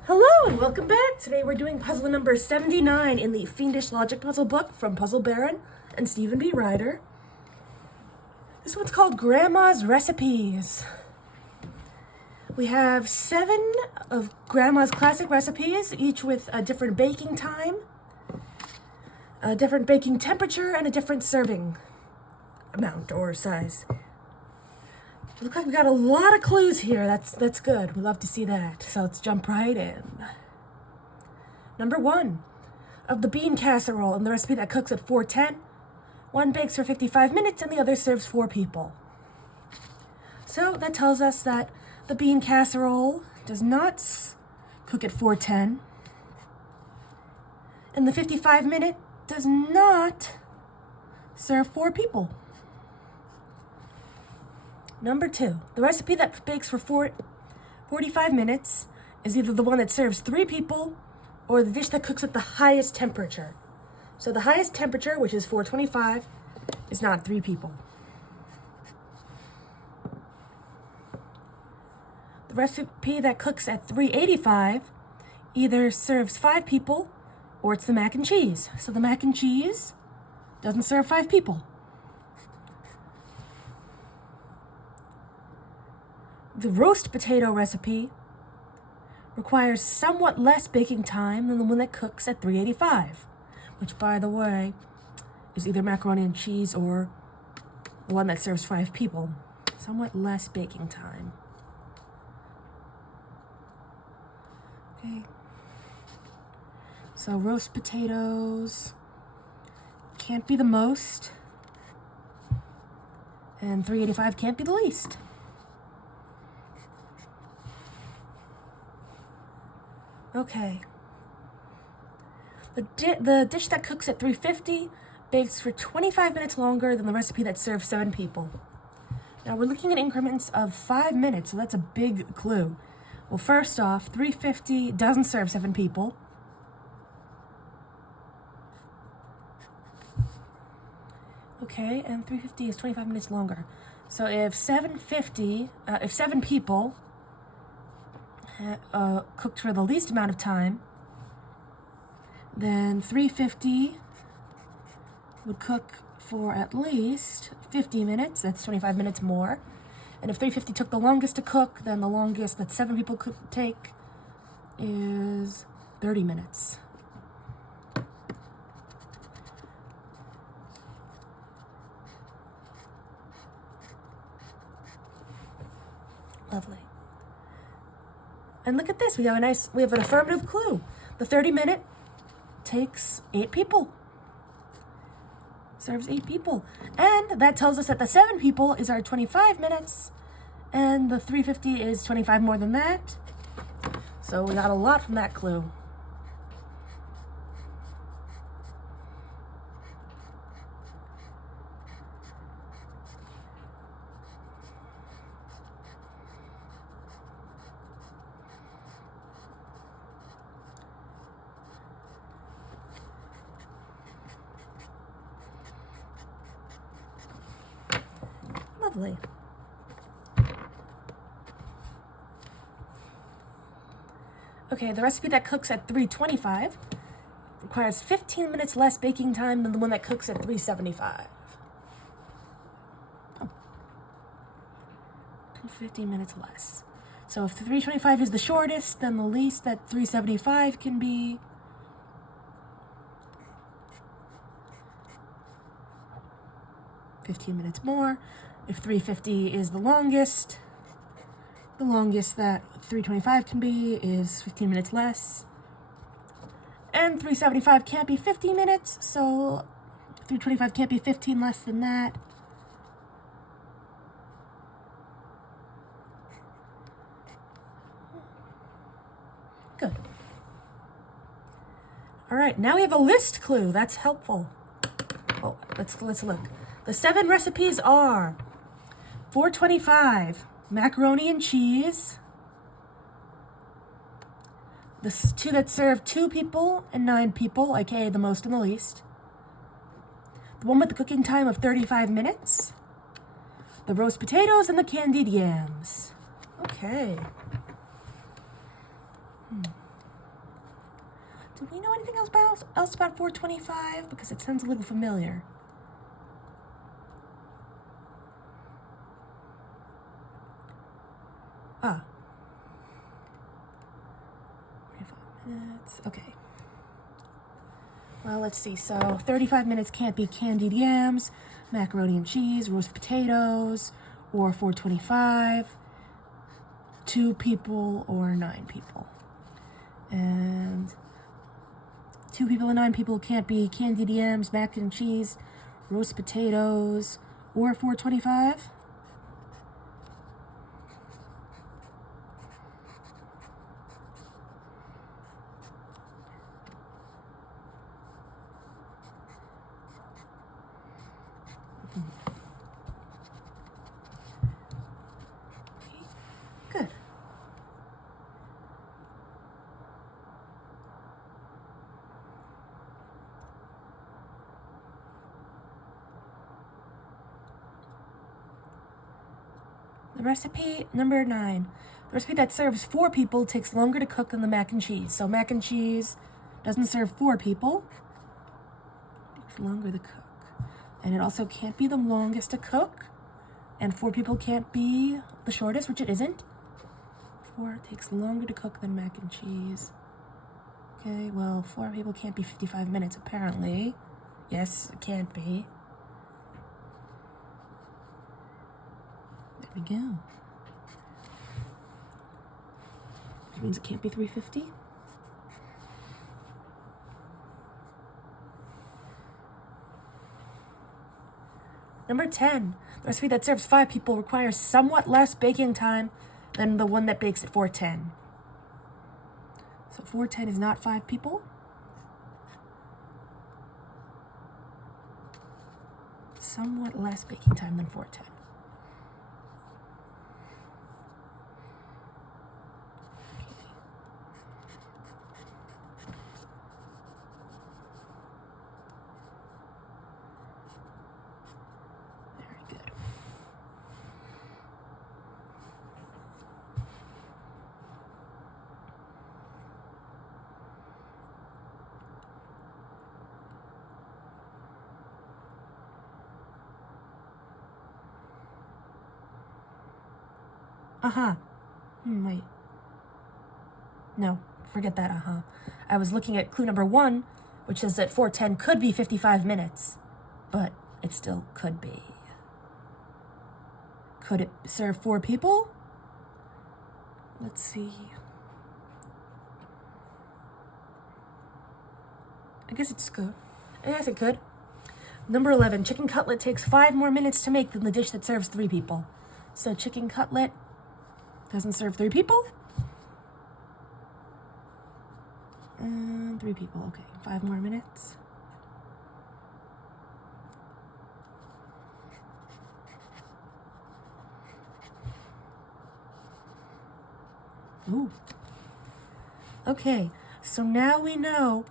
Hello and welcome back. Today we're doing puzzle number 79 in the Fiendish Logic Puzzle book from Puzzle Baron and Stephen B. Ryder. This one's called Grandma's Recipes. We have 7 of Grandma's classic recipes, each with a different baking time, a different baking temperature, and a different serving amount or size. Looks like we got a lot of clues here. That's good. We love to see that. So let's jump right in. Number 1 of the bean casserole in the recipe that cooks at 410. One bakes for 55 minutes and the other serves 4 people. So that tells us that the bean casserole does not cook at 410. And the 55-minute does not serve 4 people. Number 2, the recipe that bakes for 45 minutes is either the one that serves 3 people or the dish that cooks at the highest temperature. So the highest temperature, which is 425, is not 3 people. The recipe that cooks at 385 either serves 5 people or it's the mac and cheese. So the mac and cheese doesn't serve 5 people. The roast potato recipe requires somewhat less baking time than the one that cooks at 385, which, by the way, is either macaroni and cheese or the one that serves 5 people. Somewhat less baking time. Okay. So roast potatoes can't be the most, and 385 can't be the least. Okay. The dish that cooks at 350 bakes for 25 minutes longer than the recipe that serves 7 people. Now we're looking at increments of 5 minutes, so that's a big clue. Well, first off, 350 doesn't serve 7 people. Okay, and 350 is 25 minutes longer. So if 7 people cooked for the least amount of time, then 350 would cook for at least 50 minutes. That's 25 minutes more. And if 350 took the longest to cook, then the longest that 7 people could take is 30 minutes. Lovely. And look at this, we have an affirmative clue. The 30-minute takes 8 people. Serves 8 people. And that tells us that the 7 people is our 25 minutes, and the 350 is 25 more than that. So we got a lot from that clue. Lovely. Okay, the recipe that cooks at 325 requires 15 minutes less baking time than the one that cooks at 375. Oh. 15 minutes less. So if 325 is the shortest, then the least that 375 can be $15 minutes more. If 350 is the longest that 325 can be is 15 minutes less. And 375 can't be 50 minutes, so 325 can't be 15 less than that. Good. All right, now we have a list clue. That's helpful. Oh, let's look. The 7 recipes are 425, macaroni and cheese. The 2 that serve 2 people and 9 people, aka the most and the least. The one with the cooking time of 35 minutes. The roast potatoes and the candied yams. Okay. Do we know anything else about 425? Because it sounds a little familiar. Ah. 45 minutes. Okay. Well, let's see. So 35 minutes can't be candied yams, macaroni and cheese, roast potatoes, or 425. 2 people or 9 people. And 2 people and 9 people can't be candied yams, mac and cheese, roast potatoes, or 425. Good. The recipe number 9. The recipe that serves 4 people takes longer to cook than the mac and cheese. So mac and cheese doesn't serve 4 people. It takes longer to cook. And it also can't be the longest to cook. And 4 people can't be the shortest, which it isn't. 4 takes longer to cook than mac and cheese. Okay, well, 4 people can't be 55 minutes, apparently. Yes, it can't be. There we go. Which means it can't be 350. Number 10. The recipe that serves 5 people requires somewhat less baking time than the one that bakes at 410. So 410 is not 5 people. Somewhat less baking time than 410. Wait. No, forget that, I was looking at clue number 1, which says that 410 could be 55 minutes, but it still could be. Could it serve 4 people? Let's see. I guess it's good. Yes, it could. Number 11, chicken cutlet takes 5 more minutes to make than the dish that serves 3 people. So chicken cutlet doesn't serve 3 people? 3 people, okay. 5 more minutes. Ooh. Okay, so now we know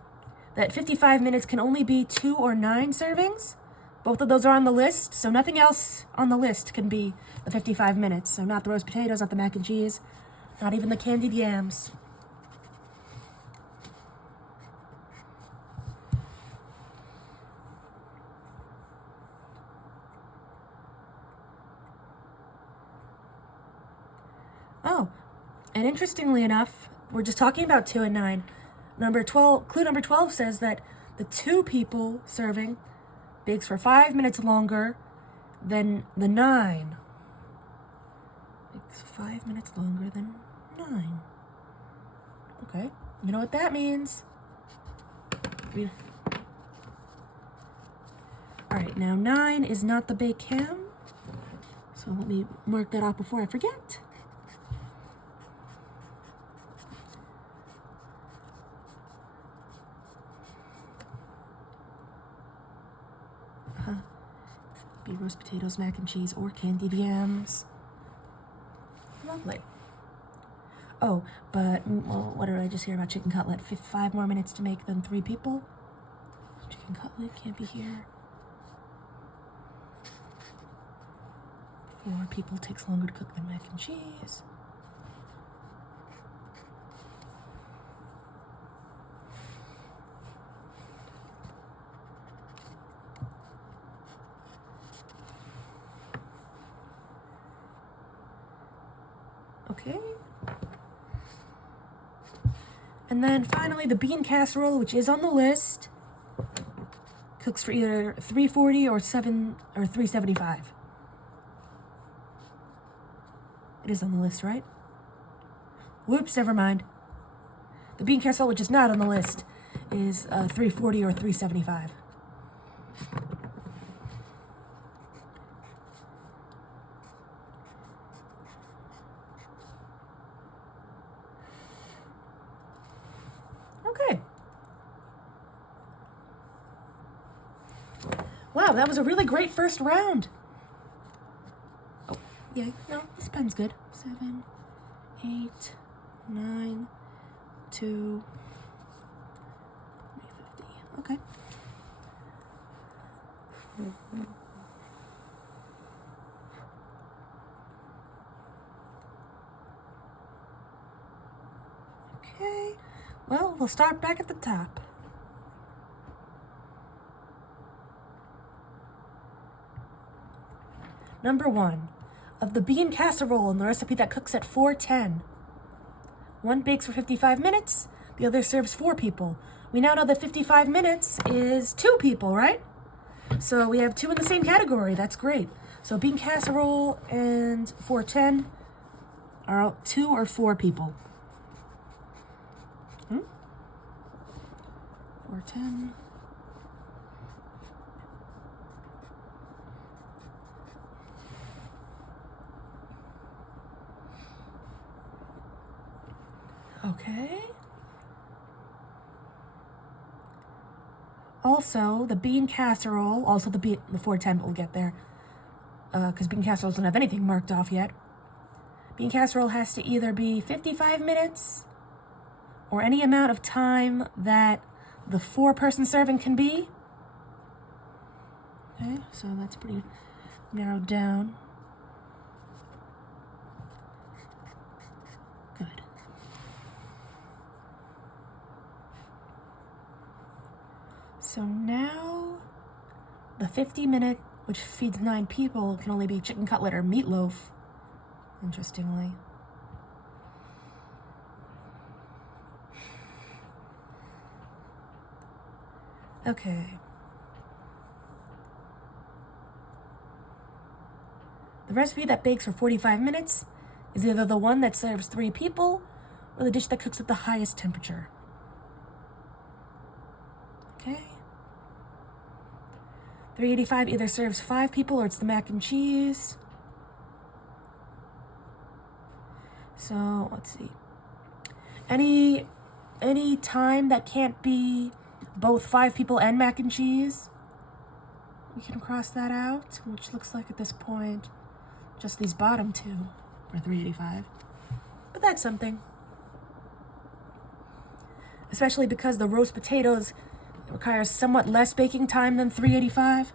that 55 minutes can only be 2 or 9 servings. Both of those are on the list, so nothing else on the list can be the 55 minutes. So not the roast potatoes, not the mac and cheese, not even the candied yams. Oh, and interestingly enough, we're just talking about 2 and 9. Clue number 12 says that the 2 people serving bakes for 5 minutes longer than the 9. Bakes 5 minutes longer than 9. Okay, you know what that means. Alright, now 9 is not the baked ham. So let me mark that off before I forget. Be roast potatoes, mac and cheese, or candied yams. Lovely. Oh, but what did I just hear about chicken cutlet? 5 more minutes to make than 3 people? Chicken cutlet can't be here. 4 people takes longer to cook than mac and cheese. Okay. And then finally the bean casserole, which is on the list, cooks for either 340 or 375. It is on the list, right? Whoops, never mind. The bean casserole, which is not on the list, is 340 or 375. Okay. Wow, that was a really great first round. Oh, yeah, no, this pen's good. 7, 8, 9, 2, 350. Okay. Okay. Well, we'll start back at the top. Number 1. Of the bean casserole in the recipe that cooks at 410. One bakes for 55 minutes, the other serves 4 people. We now know that 55 minutes is 2 people, right? So we have 2 in the same category. That's great. So bean casserole and 410 are 2 or 4 people. 410. Okay. Also, the bean casserole, the 410, but we'll get there, because bean casserole doesn't have anything marked off yet. Bean casserole has to either be 55 minutes or any amount of time that the 4-person serving can be. Okay, so that's pretty narrowed down. Good. So now the 50-minute, which feeds 9 people, can only be chicken cutlet or meatloaf, interestingly. Okay. The recipe that bakes for 45 minutes is either the one that serves 3 people or the dish that cooks at the highest temperature. Okay. 385 either serves 5 people or it's the mac and cheese. So, let's see. Any time that can't be both 5 people and mac and cheese, we can cross that out, which looks like at this point just these bottom 2 are 385. But that's something. Especially because the roast potatoes require somewhat less baking time than 385.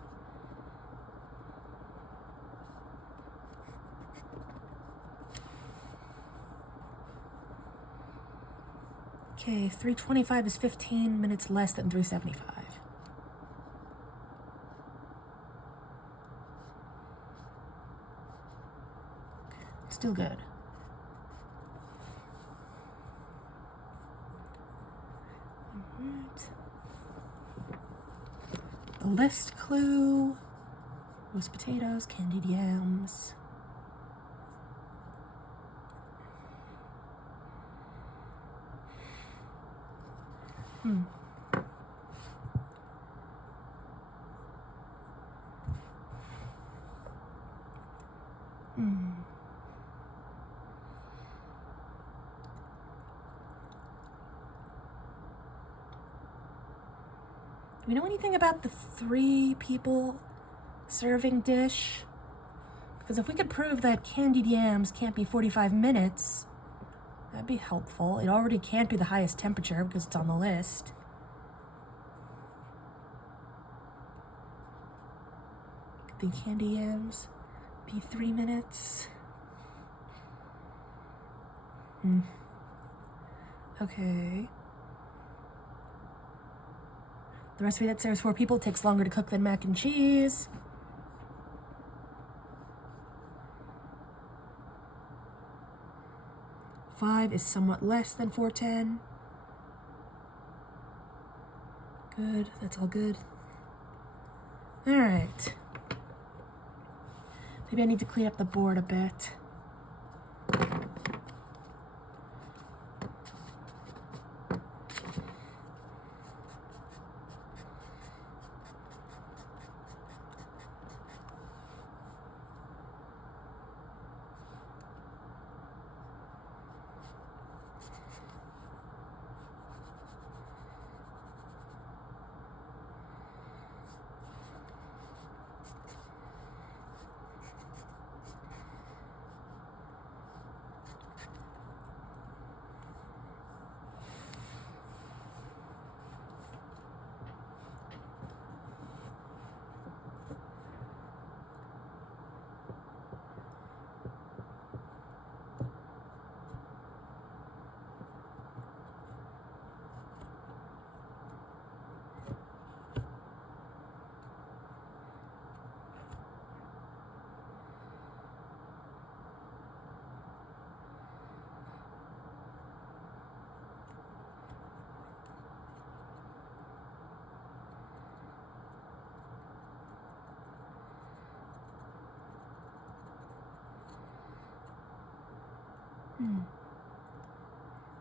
Okay, 325 is 15 minutes less than 375. Still good. Alright. The list clue. Roast potatoes, candied yams. Do we know anything about the 3 people serving dish? Because if we could prove that candied yams can't be 45 minutes, that'd be helpful. It already can't be the highest temperature because it's on the list. Could the candy yams be 3 minutes? Okay. The recipe that serves 4 people takes longer to cook than mac and cheese. 5 is somewhat less than 410. Good, that's all good. All right. Maybe I need to clean up the board a bit.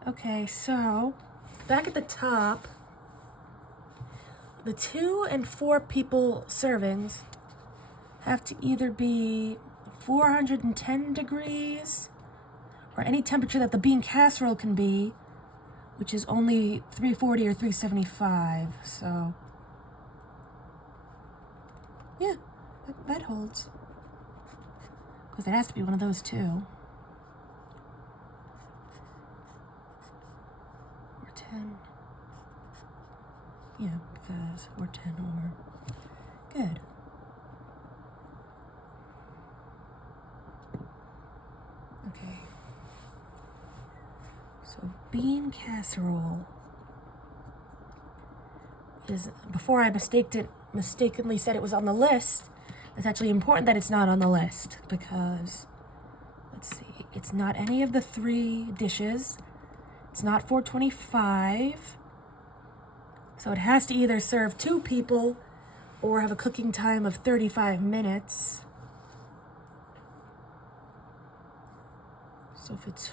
Okay, so back at the top, the 2 and 4 people servings have to either be 410 degrees or any temperature that the bean casserole can be, which is only 340 or 375. So yeah, that holds, because it has to be one of those two. 410. Yeah, because 410 or good. Okay. So bean casserole is, before I mistakenly said it was on the list, it's actually important that it's not on the list because, let's see, it's not any of the 3 dishes. It's not 425. So it has to either serve 2 people or have a cooking time of 35 minutes. So if it's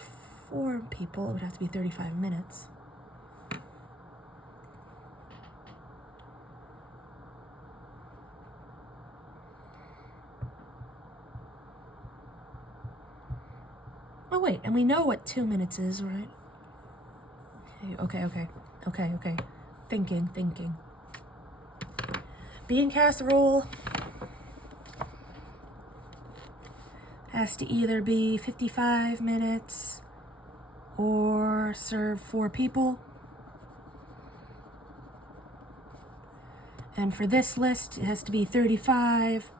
4 people, it would have to be 35 minutes. Oh wait, and we know what 2 minutes is, right? Okay. Thinking. Bean casserole has to either be 55 minutes or serve 4 people. And for this list, it has to be 35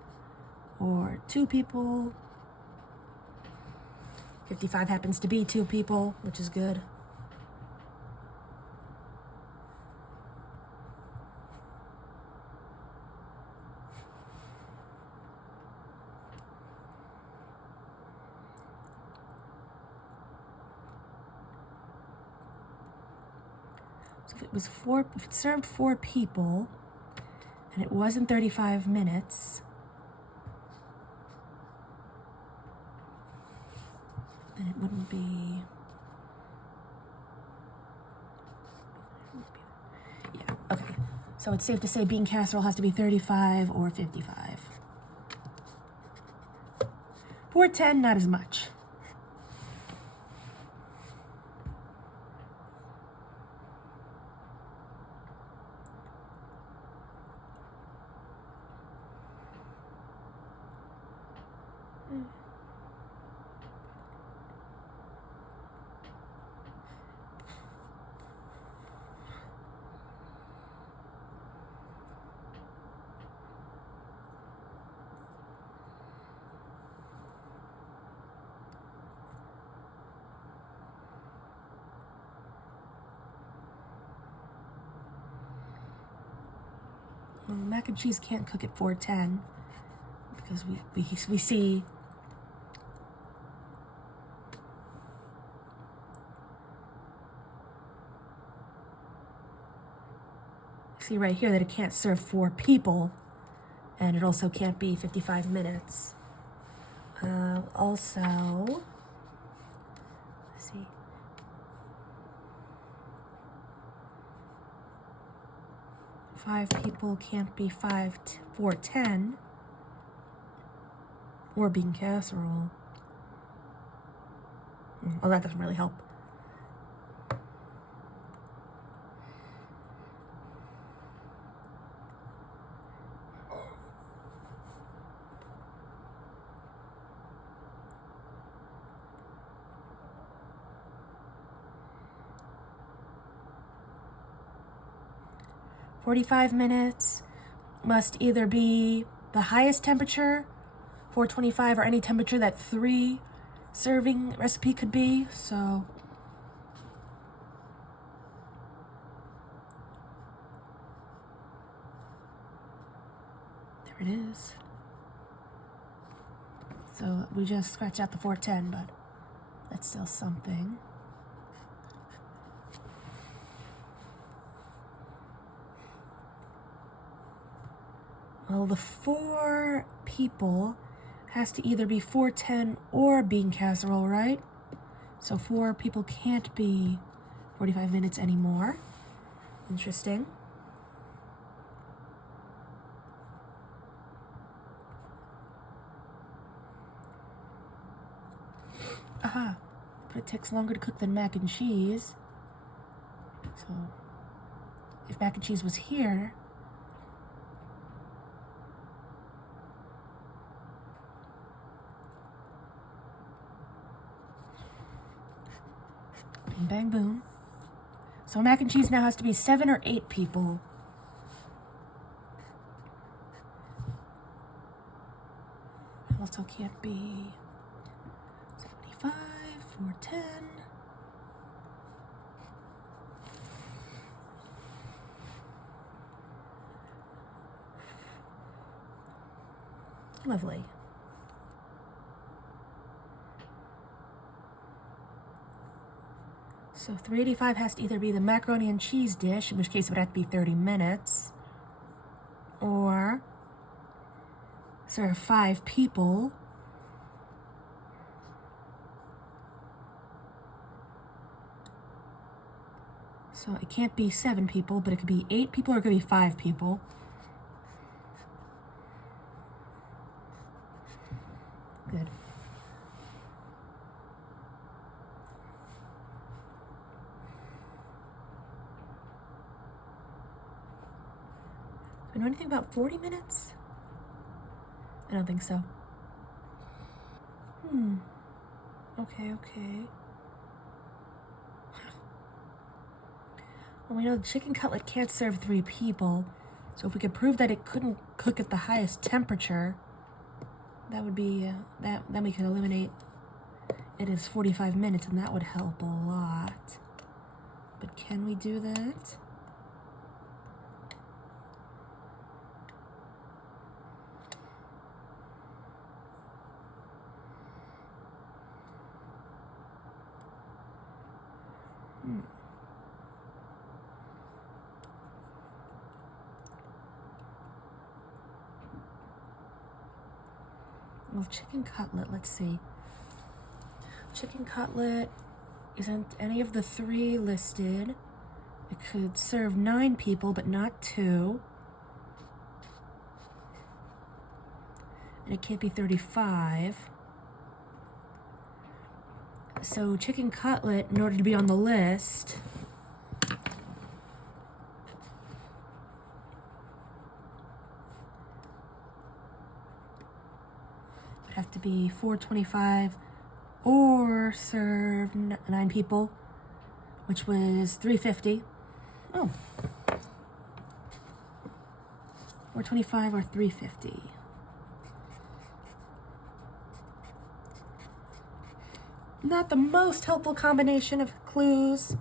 or 2 people. 55 happens to be 2 people, which is good. So if it served 4 people and it wasn't 35 minutes, then it wouldn't be. Yeah, okay. So it's safe to say bean casserole has to be 35 or 55. 410, not as much. Well, mac and cheese can't cook at 410 because we see See right here that it can't serve 4 people, and it also can't be 55 minutes. Also, let's see. Five people can't be 4:10, or bean casserole. Oh, that doesn't really help. "45 minutes must either be the highest temperature, 425, or any temperature that 3 serving recipe could be." So there it is. So we just scratched out the 410, but that's still something. Well, the 4 people has to either be 410 or bean casserole, right? So 4 people can't be 45 minutes anymore. Interesting. Aha, but it takes longer to cook than mac and cheese. So if mac and cheese was here, bing, bang, boom. So mac and cheese now has to be 7 or 8 people. It also can't be 75, 410. Lovely. So 385 has to either be the macaroni and cheese dish, in which case it would have to be 30 minutes, or serve 5 people. So it can't be 7 people, but it could be 8 people or it could be 5 people. Good. Do we know anything about 40 minutes? I don't think so. Okay. Well, we know the chicken cutlet can't serve 3 people, so if we could prove that it couldn't cook at the highest temperature, that would be, then we could eliminate it as 45 minutes, and that would help a lot. But can we do that? Well, chicken cutlet, let's see. Chicken cutlet isn't any of the 3 listed. It could serve 9 people, but not 2. And it can't be 35. So chicken cutlet, in order to be on the list, would have to be 425 or serve 9 people, which was 350. Oh. 425 or 350. Not the most helpful combination of clues.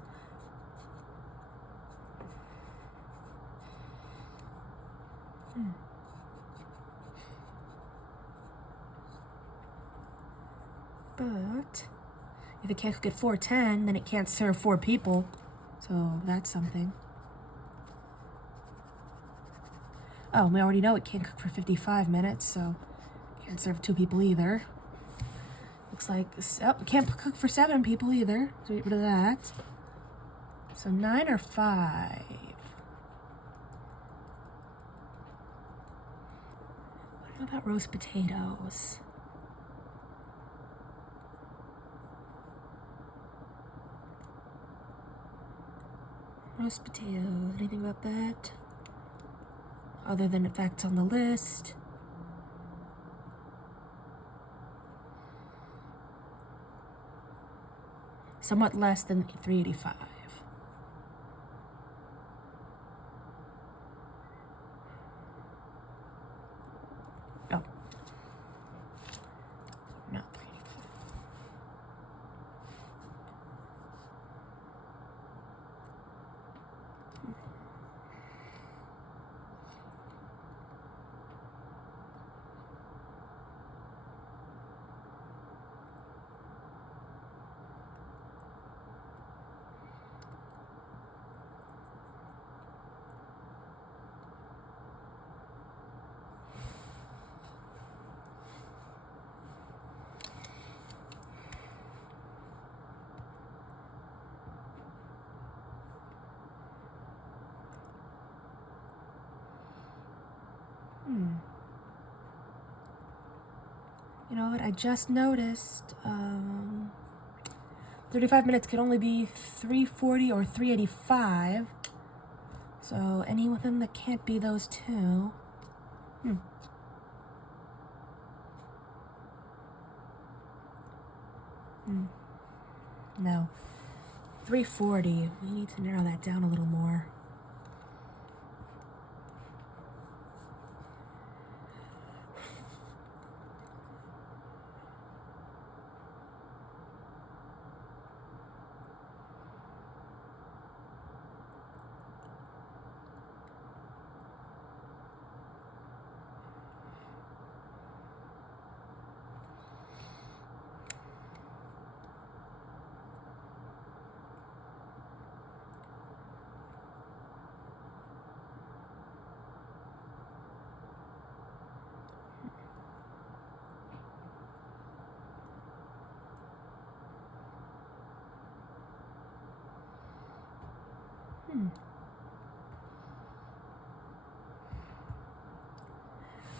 But if it can't cook at 410, then it can't serve 4 people. So that's something. Oh, we already know it can't cook for 55 minutes, so can't serve 2 people either. Looks like, oh, it can't cook for 7 people either, so get rid of that. So 9 or 5. What about roast potatoes? Roast potatoes, anything about that? Other than the facts on the list. Somewhat less than 385. Oh. Not 385. You know what, I just noticed 35 minutes could only be 340 or 385. So any within that can't be those two. No. 340. We need to narrow that down a little more.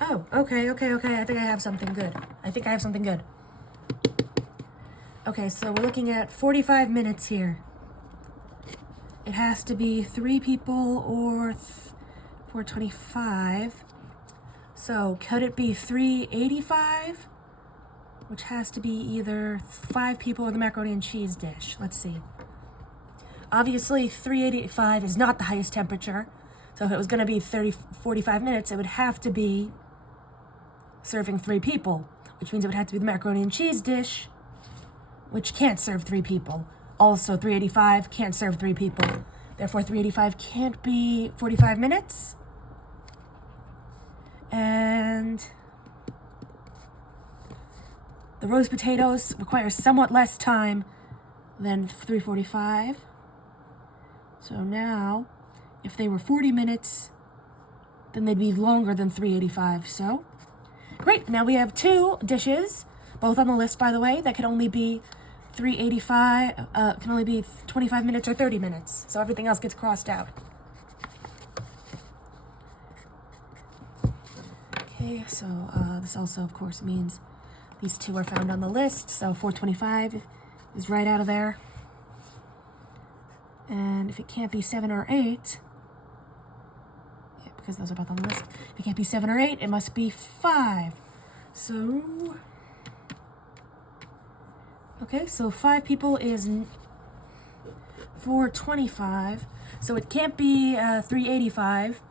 Oh, okay. I think I have something good. Okay, so we're looking at 45 minutes here. It has to be 3 people or 425. So could it be 385? Which has to be either 5 people or the macaroni and cheese dish. Let's see. Obviously, 385 is not the highest temperature. So if it was going to be 45 minutes, it would have to be serving 3 people, which means it would have to be the macaroni and cheese dish, which can't serve 3 people. Also, 385 can't serve 3 people. Therefore, 385 can't be 45 minutes. And the roast potatoes require somewhat less time than 345. So now, if they were 40 minutes, then they'd be longer than 385. So, great. Now we have 2 dishes, both on the list, by the way, that can only be 385, can only be 25 minutes or 30 minutes. So everything else gets crossed out. Okay, so this also, of course, means these 2 are found on the list. So 425 is right out of there. And if it can't be 7 or 8, yeah, because those are both on the list. If it can't be 7 or 8, it must be 5. So, okay, so 5 people is 425. So it can't be 385,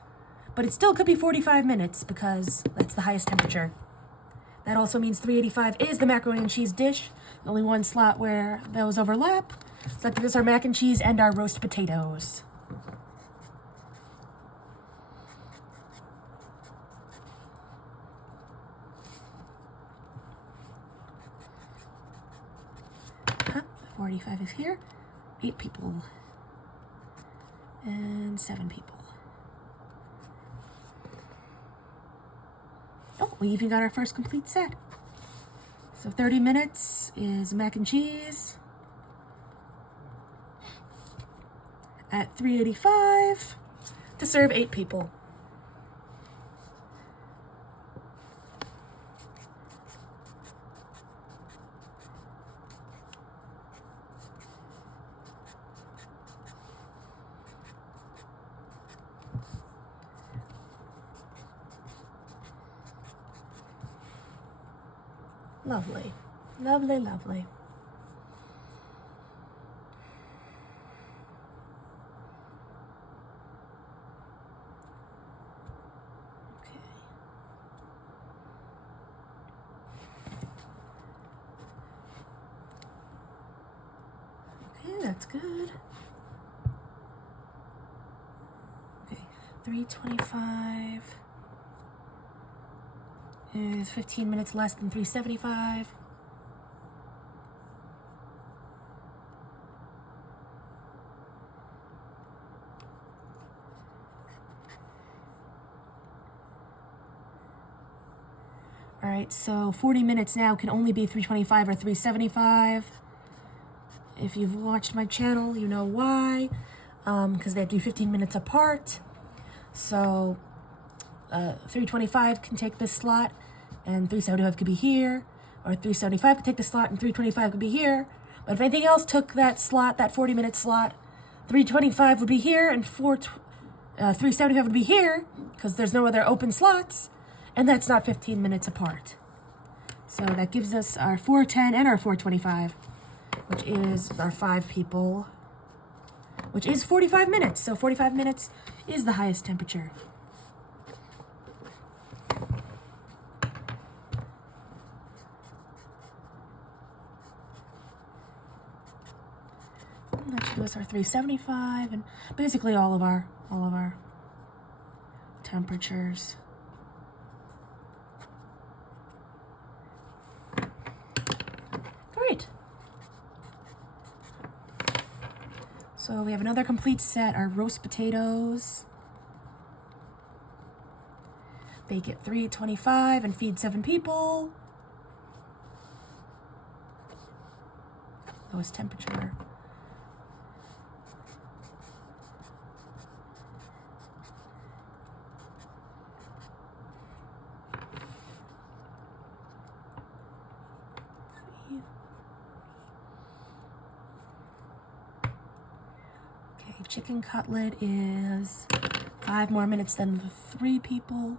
but it still could be 45 minutes because that's the highest temperature. That also means 385 is the macaroni and cheese dish. Only one slot where those overlap. So that gives us our mac and cheese and our roast potatoes. Huh, 45 is here. 8 people. And 7 people. we even got our first complete set. So 30 minutes is mac and cheese at $3.85 to serve 8 people. Lovely, lovely, lovely. Okay, that's good. Okay, $3.25 is 15 minutes less than $3.75. All right, so 40 minutes now can only be $3.25 or $3.75. If you've watched my channel, you know why, because they do 15 minutes apart. So $3.25 can take this slot, and $3.75 could be here, or $3.75 could take the slot, and $3.25 could be here. But if anything else took that slot, that 40-minute slot, $3.25 would be here, and $3.75 would be here, because there's no other open slots, and that's not 15 minutes apart. So that gives us our $4.10 and our $4.25, which is our 5 people, which is 45 minutes. So 45 minutes is the highest temperature. And that should give us our $3.75 and basically all of our temperatures. Great. So we have another complete set, our roast potatoes. Bake at $3.25 and feed 7 people. Lowest temperature. Okay, chicken cutlet is 5 more minutes than the 3 people.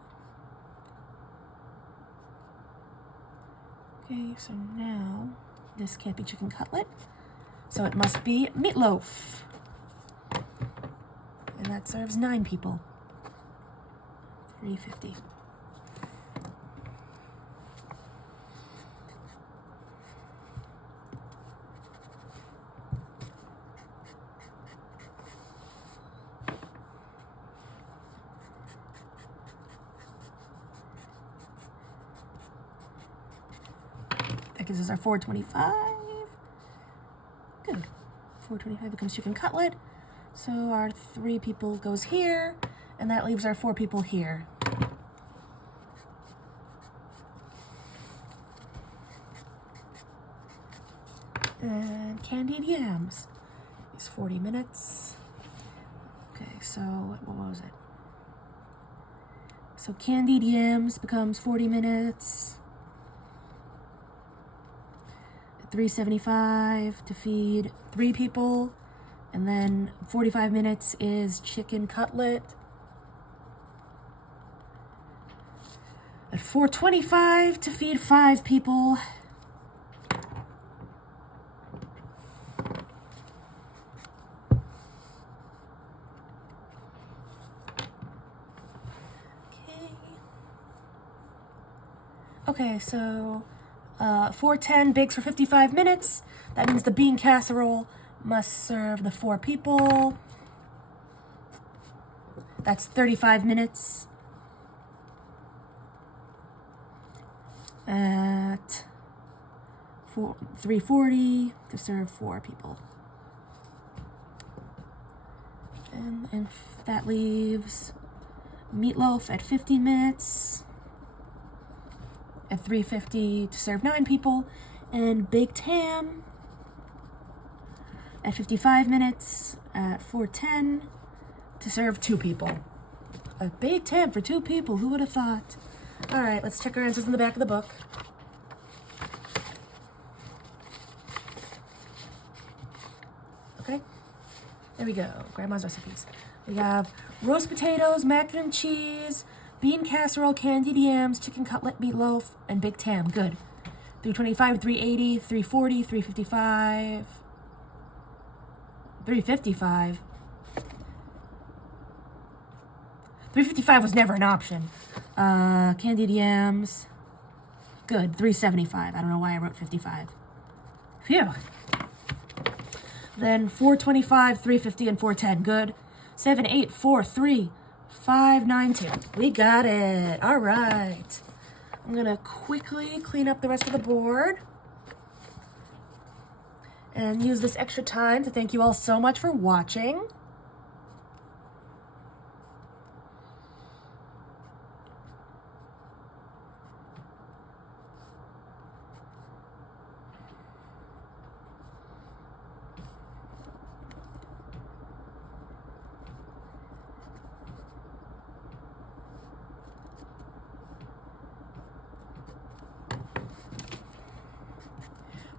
Okay, so now this can't be chicken cutlet, so it must be meatloaf. And that serves 9 people. $3.50. That gives us our $4.25. Good. $4.25 becomes chicken cutlet. So our 3 people goes here, and that leaves our 4 people here. And candied yams is 40 minutes. Okay, so what was it? So candied yams becomes 40 minutes. $3.75 to feed 3 people, and then 45 minutes is chicken cutlet. At $4.25 to feed 5 people. Okay, so $4.10 bakes for 55 minutes. That means the bean casserole must serve the 4 people. That's 35 minutes. At $3.40 to serve 4 people. And that leaves meatloaf at 50 minutes. at 3:50 to serve 9 people, and baked ham at 55 minutes at 4:10 to serve 2 people. A baked ham for 2 people, who would have thought? All right, let's check our answers in the back of the book. Okay, there we go, Grandma's recipes. We have roast potatoes, mac and cheese, bean casserole, candied yams, chicken cutlet, meatloaf, and baked ham. Good. 325, 380, 340, 355, 355. 355 was never an option. Candied yams. Good. 375. I don't know why I wrote 55. Phew. Then 425, 350, and 410. Good. 7, 8, 4, 3, 5, 9, 2. We got it. All right. I'm going to quickly clean up the rest of the board and use this extra time to thank you all so much for watching.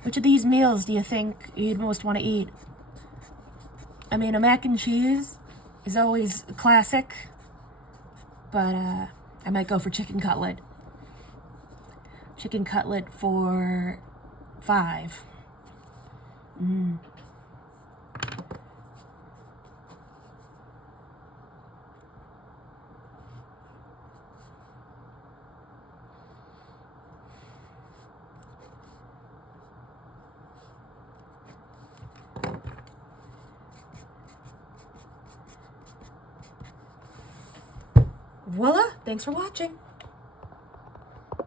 Which of these meals do you think you'd most want to eat? I mean, a mac and cheese is always a classic, but I might go for chicken cutlet. Chicken cutlet for 5. Voila! Thanks for watching.